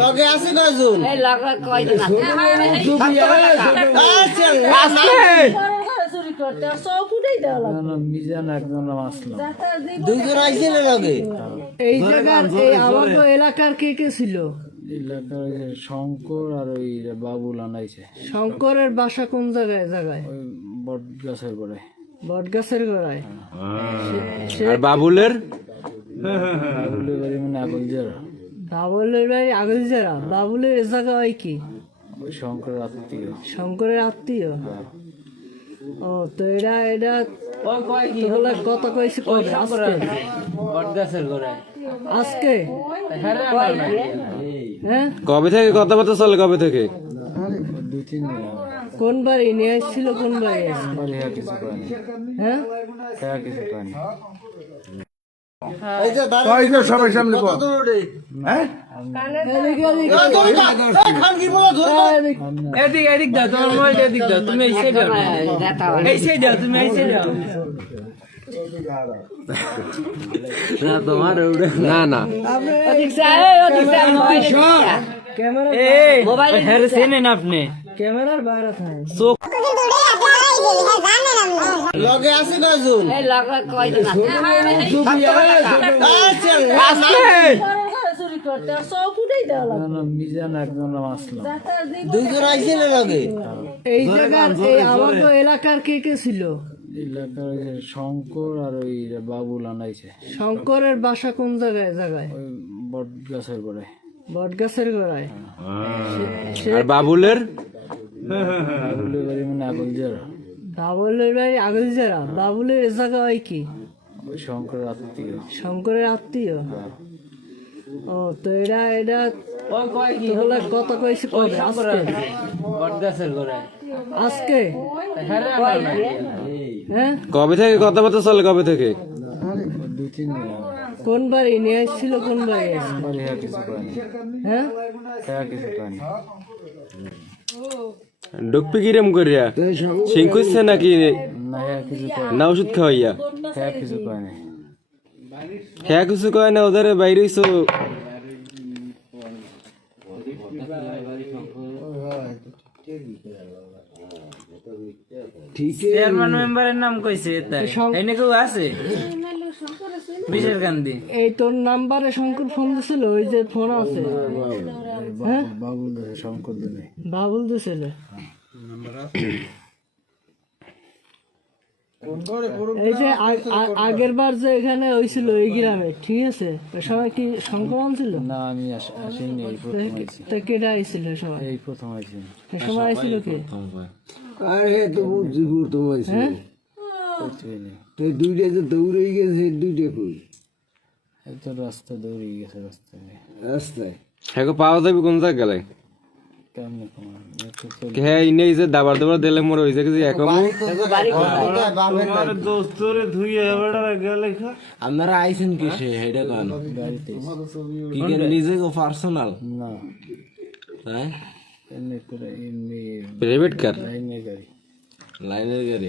লগে আছে কয়জন? এই লাগা কয়দিন আছে? দুইজন আইছিল লগে। এই জায়গার এই আমাদের এলাকার কে কে ছিল? এলাকার ওই যে শঙ্কর আর ওই যে বাবুল আনাইছে শঙ্করের বাসা কোন জায়গায়? ওই বট গাছের গোড়ায়। বটগাছের গোড়ায়। আর বাবুলের বাবুলের বাড়ি মানে আগলজারা। বাবুলের বাড়ি আগলজারা। বাবুলের এ জায়গা হয় কি? ওই শঙ্করের আত্মীয়। শঙ্করের আত্মীয়। ও তো এটা তাহলে কত কইছে কবে? আজকে হ্যাঁ কবে থেকে কথাবার্তা চলে? কবে থেকে? 2-3 দিন আগে। কোন বাড়ি নিয়ে আসছিল? কোন বাড়ি? বাড়ি কিছু করেনি, হ্যাঁ কিছু করেনি। এই যে দাঁড়া সবাই সামনে কর। হ্যাঁ খানকি বলো ধর। এদিক দাও, তোমার মোবাইল এদিক দাও, তুমি এই সাইডে দাও, এই সাইডে দাও, তুমি এই সাইডে দাও। না তোমার না না ওদিক সাইড, ওদিক সাইড মোবাইল। ক্যামেরা মোবাইল হেরে চেনেন আপনি? ক্যামেরার বাইরে থাকে। লগে আছে কয়জন? এই লাগা কয়দিন আছে? মিজান একজন আসলো। দুইজন আইছিল লগে। এই জায়গার এই আমাদের এলাকার কে কে ছিল? এলাকার ওই যে শঙ্কর আর ওই যে বাবুল আনাইছে শঙ্করের বাসা কোন জায়গায়? ওই বট গাছের গোড়ায়। বটগাছের গোড়ায়। আর বাবুলের বাবুলের বাড়ি মানে আগলজারা। বাবুলের বাড়ি আগলজারা। বাবুলের এ জায়গা হয় কি? ওই শঙ্করের আত্মীয়। শঙ্করের আত্মীয়। ও তো এটা তাহলে কত কইছে কবে? আজকে হ্যাঁ কবে থেকে কথাবার্তা চলে? কবে থেকে? 2-3 দিন আগে। কোন বাড়ি নিয়ে আসছিল? কোন বাড়ি? বাড়ি কিছু করেনি, হ্যাঁ কিছু করেনি। ডুকপি কিরম করিয়া সিং খুঁজছে নাকি না কিছু করে না ওষুধ খাওয়াইয়া? কিছু করেনি। হ্যাঁ কিছু কয় না, ওদের বাইরে হইছো। চেয়ারম্যান মেম্বারের নাম কইছে তাই এনে কেউ আছে? বিশের গান্ধী। এই তোর নাম্বারে শঙ্কর ফোন দিছিল? ওই যে ফোন আছে হ্যাঁ বাবুল শঙ্কর দিনে বাবুল দিছিল। এই যে আগের বার যে এখানে হয়েছিল এই গ্রামে, ঠিক আছে, ওই সময় কি সংক্রমণ ছিল? না আমি আসিনি, এই প্রথম আইছি। তা কেটা আইছিল সময়? এই প্রথম আইছি। এই সময় আইছিল কে? আরে তো বুঝছি তোমার হ্যাঁ তো দুইটা যে দৌড়ে গেছে, দুইটা কই এই তো রাস্তা দৌড়ে গেছে রাস্তায়। রাস্তায় হ্যাঁ পাওয়া যাবে কোন জায়গায়? কেমনে কমান হ্যাঁ ইনে যে দাবার দাবার দিলে মোর হয়ে যায় যে একম আপনারা আইছেন কিসে? হেডা কান কি করে নিজে পার্সোনাল না তাই এমনি করে এমনি প্রাইভেট কার লাইনে গাড়ি। লাইনের গাড়ি